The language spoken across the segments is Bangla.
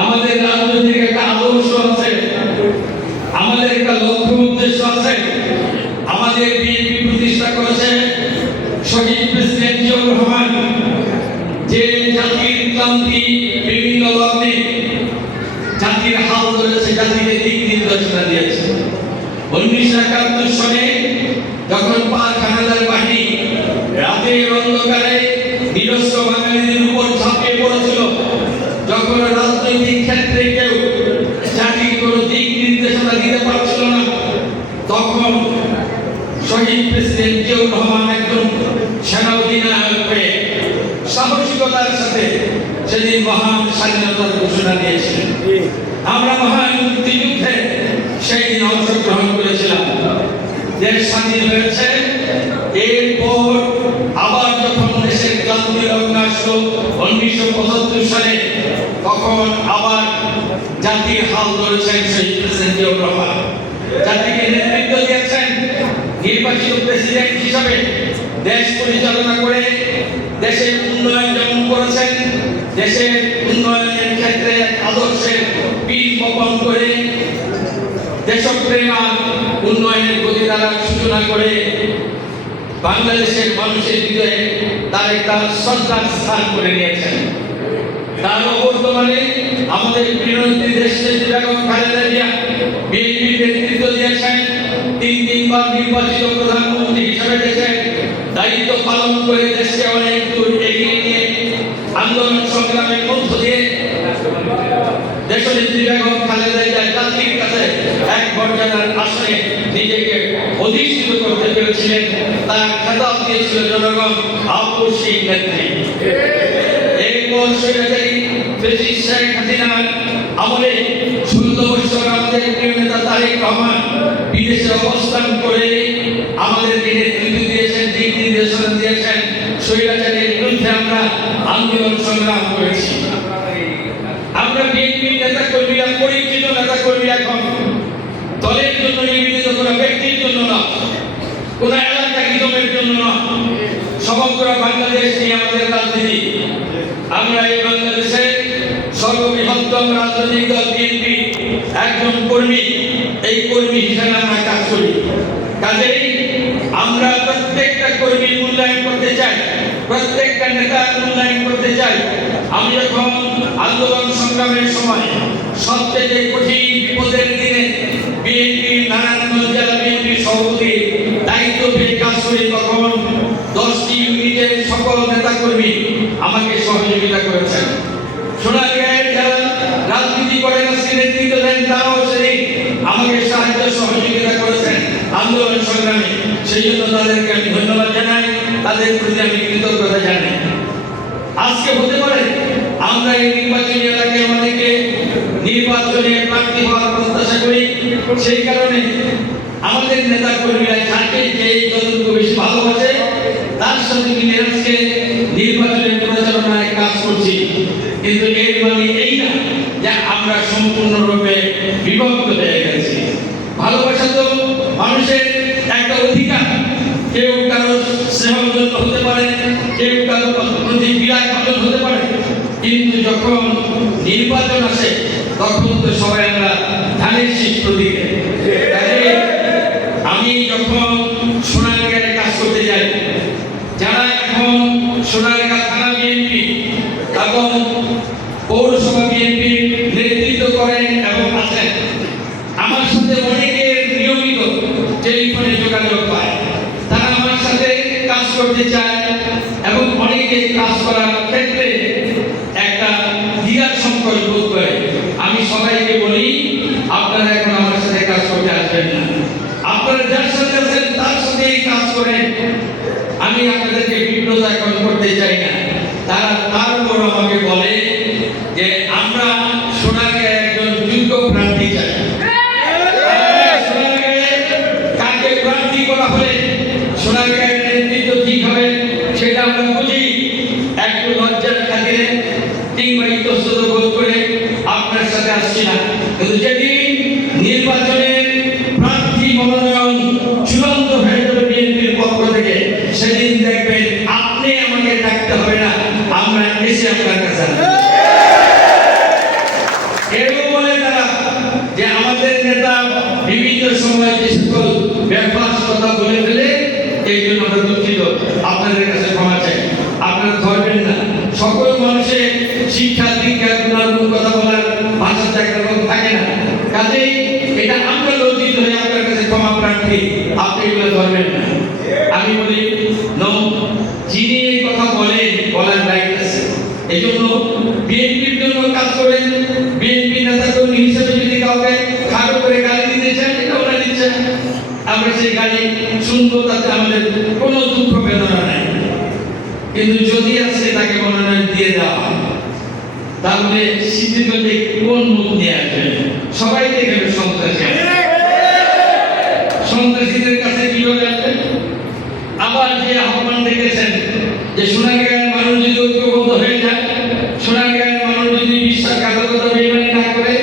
আমাদের রাজনৈতিক একটা আদর্শ আছে, আমাদের একটা লক্ষ্য উদ্দেশ্য আছে। আমাদের বিএনপি প্রতিষ্ঠা করেছে শহীদ প্রেসিডেন্ট জিয়াউর রহমান, যে জাতির ক্লান্তি বিভিন্ন লগ্নে জাতির হাল ধরেছে, জাতিকে দিক নির্দেশনা দিয়েছে। 1971 সালে যখন পাক হানাদার বাহিনী রাতের অন্ধকারে নিরস্ত্র বাঙালিদের উপর ঝাঁপিয়ে পড়েছিল, যখন রাজনৈতিক ক্ষেত্রে কেউ জাতির কোনো দিক নির্দেশনা দিতে পারছিল না, তখন শহীদ প্রেসিডেন্ট জিয়াউর রহমান একজন সেনা অধিনায়ক হয়ে সাহসিকতার সাথে সেদিন মহান স্বাধীনতার ঘোষণা দিয়েছিলেন। আমরা মহান মুক্তিযুদ্ধে সেই দিন অংশগ্রহণ করেছিলাম। দেশ স্বাধীন হয়েছে। এরপর আবার যখন দেশের ক্লান্তি লগ্ন আসলো 1975 সালে, তখন আবার জাতির হাল ধরেছেন শহীদ প্রেসিডেন্ট জিয়াউর রহমান। জাতিকে নেতৃত্ব দিয়েছেন, নির্বাচিত প্রেসিডেন্ট হিসাবে দেশ পরিচালনা করে দেশের উন্নয়ন যেমন করেছেন, দেশের উন্নয়নের ক্ষেত্রে আদর্শের বীজ বপন করে দেশপ্রেম উন্নয়নের গতিধারার সূচনা করে বাংলাদেশের মানুষের হৃদয়ে তার একটা শ্রদ্ধার স্থান করে নিয়েছেন। তার বর্তমানে আমাদের প্রিয়নেত্রী দেশনেত্রী বেগম খালেদা জিয়া বিএনপির নেতৃত্ব দিয়েছেন। 3 বার নির্বাচিত প্রধানমন্ত্রী হিসেবে দেশের দায়িত্ব পালন করে দেশকে অনেক দূর এগিয়ে নিয়ে আন্দোলন সংগ্রামের মধ্য দিয়ে দেশনেত্রী বেগম খালেদা জিয়া জাতির কাছে এক মর্যাদার আসনে নিজেকে অধিষ্ঠিত করতে পেরেছিলেন। তার খেতাব দিয়েছিল জনগণ আপসীন নেত্রী। এরপর স্বৈরাচারী ফ্যাসিস্ট শেখ হাসিনার আমলে 16 বছর আমাদের প্রিয় নেতা তারেক রহমান বিদেশে অবস্থান করে আমাদেরকে নেতৃত্ব দিয়েছেন, দিক নির্দেশনা দিয়েছেন। স্বৈরাচারের বিরুদ্ধে আমরা আন্দোলন সংগ্রাম করেছি। আমরা বিএনপির নেতা কর্মীরা পরিচিত নেতা কর্মী, এখন দলের জন্য নিবেদিত, কোনো ব্যক্তির জন্য না, কোন এলাকা হিজমের জন্য না, সমগ্র বাংলাদেশ নিয়ে আমাদের রাজনীতি। আমরা এই বাংলাদেশে সর্ববৃহত্তম রাজনৈতিক দল বিএনপি একজন কর্মী, এই কর্মী হিসেবে আমরা কাজ করি। কাজেই আমরা প্রত্যেকটা কর্মীর মূল্যায়ন করতে চাই, প্রত্যেকটা নেতার মূল্যায়ন করতে চাই। আমি যখন আন্দোলন সংগ্রামের সময় সবচেয়ে কঠিন বিপদের দিনে বিএনপির নারায়ণগঞ্জ জেলা বিএনপির সভাপতি দায়িত্ব পেয়ে কাজ করি, তখন 10টি ইউনিটের সকল নেতাকর্মী আমাকে সহযোগিতা করেছেন। সোনারগাঁয়ের যারা রাজনীতি করেন, নেতৃত্ব দেন, তারাও সেদিন আমাকে সাহায্য সহযোগিতা করেছেন আন্দোলন সংগ্রামে। সেই জন্য তাদেরকে আমি ধন্যবাদ জানাই, তাদের প্রতি আমি কৃতজ্ঞতা জানাই। আজকে হতে পারে আমরা এই নির্বাচনী এলাকায় অনেকে নির্বাচনে প্রার্থী হওয়ার প্রত্যাশা করি, সেই কারণে আমাদের নেতা কর্মীরা যাকে যে যতটুকু বেশি ভালোবাসে তার সাথে মিলে আজকে নির্বাচনের প্রচারণায় কাজ করছি। কিন্তু এর মানে এই না যে আমরা সম্পূর্ণরূপে বিভক্ত হয়ে গেছি। ভালোবাসা তো মানুষের একটা অধিকার। কেউ কারো স্নেহর জন্য হতে পারে, কেউ কারো প্রতি বিরাগ পালন হতে পারে, কিন্তু যখন নির্বাচন আসে তখন তো সবাই আমরা ধানের শীষ প্রতীকে। আমি যখন সোনারগাঁয়ে কাজ করতে যাই, যারা এখন সোনারগাঁ থানা বিএনপি এবং পৌরসভা বিএনপি নেতৃত্ব করেন এবং আছেন, আমার সাথে অনেকের নিয়মিত টেলিফোনে যোগাযোগ পায়। তারা আমার সাথে কাজ করতে চায় এবং অনেকে কাজ করার ক্ষেত্রে একটা দ্বিধার সংকট বোধ করে। আমি সবাইকে বলি, আপনারা এখন আমার সাথে কাজ করতে আসবেন না, আপনারা যার সাথে আছেন তার সাথেই কাজ করেন। আমি আপনাদেরকে বিব্রত এখন করতে চাই না। তারা তারপর আমাকে বলে যে আমরা সোনারগাঁয়ে একজন যোগ্য প্রার্থী চাই। সোনারগাঁয়ে কাকে প্রার্থী করা হলে সোনারগাঁয়ের নেতৃত্ব ঠিক হবে সেটা আমরা বুঝি। একটু লজ্জার খাতিরে কিংবা ইতস্তত বোধ করে আপনার সাথে আসছি না, কিন্তু যেদিন নির্বাচনের প্রার্থী মনোনয়ন চূড়ান্ত হয়ে যাবে বিএনপির পক্ষ থেকে, সেদিন দেখবেন আপনি আমাকে ডাকতে হবে না, আমরা এসে আপনার কাছে কথা বলে ফেলে এই জন্য আমরা দুঃখিত, আপনাদের কাছে ক্ষমা চাই। আপনারা ধরবেন না, সকল মানুষের শিক্ষা দীক্ষা গুণাগুণ কথা বলার ভাষাটা একরকম থাকে না, কাজেই এটা আমরা লজ্জিত হয়ে আপনার কাছে ক্ষমা প্রার্থী, আপনি এগুলো ধরবেন না। আমি বলি যিনি এই কথা বলেন, বলার রাইট আছে। এই জন্য বিএনপির জন্য কাজ করেন, বিএনপি নেতা কর্মী হিসেবে যদি কাউকে খারাপ করে গালি দিতে চান, এটা ওরা দিচ্ছেন, আমরা সেই গালি শুনবো, তাতে আমাদের কোনো দুঃখ বেদনা নাই। কিন্তু যদি আজকে তাকে মনোনয়ন দিয়ে দেওয়া হয়, তাহলে সিদ্ধিগঞ্জে কোন মুখ নিয়ে আসবেন? সবাই দেখবে সন্ত্রাসী, সন্ত্রাসীদের কাছে কিভাবে আসবেন? আবার যে আহ্বান দেখেছেন যে সোনারগাঁয়ের মানুষ যদি ঐক্যবদ্ধ হয়ে যায়, সোনারগাঁয়ের মানুষ যদি বিশ্বাসঘাতকতা বেইমানি না করে,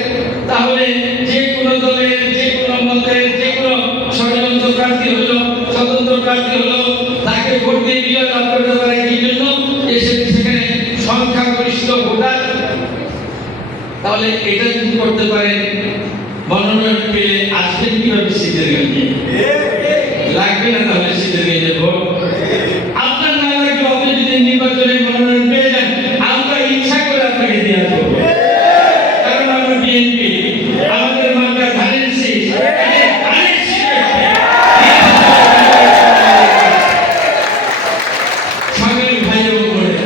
তাহলে যে কোনো দলের, যে কোনো মতের, যে কোনো ষড়যন্ত্র প্রার্থী হলো, স্বতন্ত্র প্রার্থী হলো, তাকে ভোট দিয়ে বিজয় লাভ করতে পারে। কি জন্য? সেখানে সংখ্যাগরিষ্ঠ ভোটার। তাহলে এটা যদি করতে পারেন, মনোনয়ন পেলে আসবেন কিভাবে সিদ্ধিগঞ্জে? লাগবে না তাহলে সিদ্ধিগঞ্জে ভোট? আপনার না লাগবে, আপনি যদি নির্বাচনে মনোনয়ন পেয়ে যান, আমরা ইচ্ছা করে আপনাকে দিয়ে আসবো, কারণ আমরা বিএনপি, আমাদের মার্কা ধানের শীষ, ধানের শীষে সাংবাদিক ভাই এবং বোনেরা,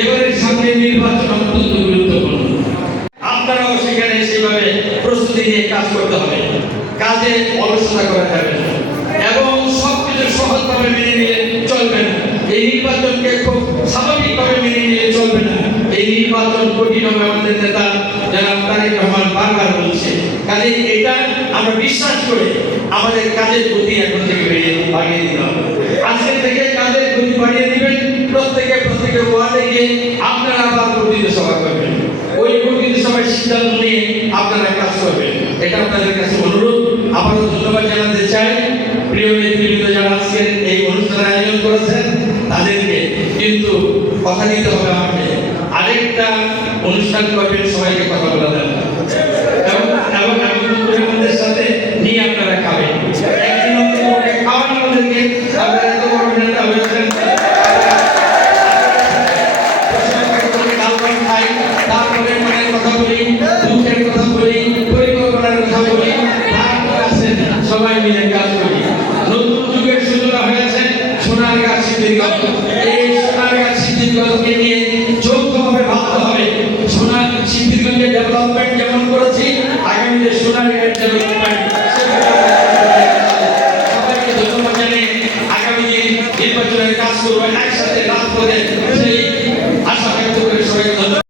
এবারের সামনে নির্বাচন অত্যন্ত গুরুত্বপূর্ণ। আপনারাও সেখানে সেভাবে প্রস্তুতি নিয়ে কাজ করতে হবে, কাজে অলসতা করা যাবে না এবং সবকিছু সহজভাবে মেনে নিলে চলবে না। এই নির্বাচনকে খুব স্বাভাবিকভাবে মেনে নিলে চলবে না। এই নির্বাচন কঠিন হবে, আমাদের নেতা জনাব তারেক রহমান বারবার বলছে। কাজে এটা আমরা বিশ্বাস করি, আমাদের কাজের গতি এখন থেকে বাড়িয়ে দিতে হবে। আজকে থেকে কাজের গতি বাড়িয়ে দিবেন, প্রত্যেকে ওয়ার্ডে গিয়ে আপনারা আবার প্রতিনিধি সভা করবেন, ওই প্রতিনিধি সভায় সিদ্ধান্ত নিয়ে আপনারা কাজ করবেন, এটা আপনাদের কাছে অনুরোধ। আবারও ধন্যবাদ জানাতে চাই প্রিয় নেতৃবৃন্দ যারা আজকের এই অনুষ্ঠানের আয়োজন করেছেন তাদেরকে। কিন্তু কথা দিতে হবে আমাকে, আরেকটা অনুষ্ঠান করবেন, সবাইকে কথা বলা যাবে এবং আমাদের সাথে নিয়ে আপনারা খাবেন। একদিন অন্তত খাওয়ান আমাদেরকে, আপনারা এত বড় নেতা হয়েছেন, তারপরে মনের কথা বলি, দুঃখের কথা বলি, পরিকল্পনার কথা বলি, তারপর আসেন সবাই মিলে কাজ করি। নতুন যুগের সূচনা হয়েছে সোনারগাঁ সিদ্ধিগঞ্জ। এই সোনারগাঁ সিদ্ধিগঞ্জকে নিয়ে যৌথভাবে ভাবতে হবে। সিদ্ধিগঞ্জের ডেভেলপমেন্ট যেমন করেছি, আগামীতে সোনারগাঁয়ের ডেভেলপমেন্ট। সবাইকে ধন্যবাদ জানিয়ে আগামী দিন নির্বাচনের কাজ করবো, একসাথে রাজপথে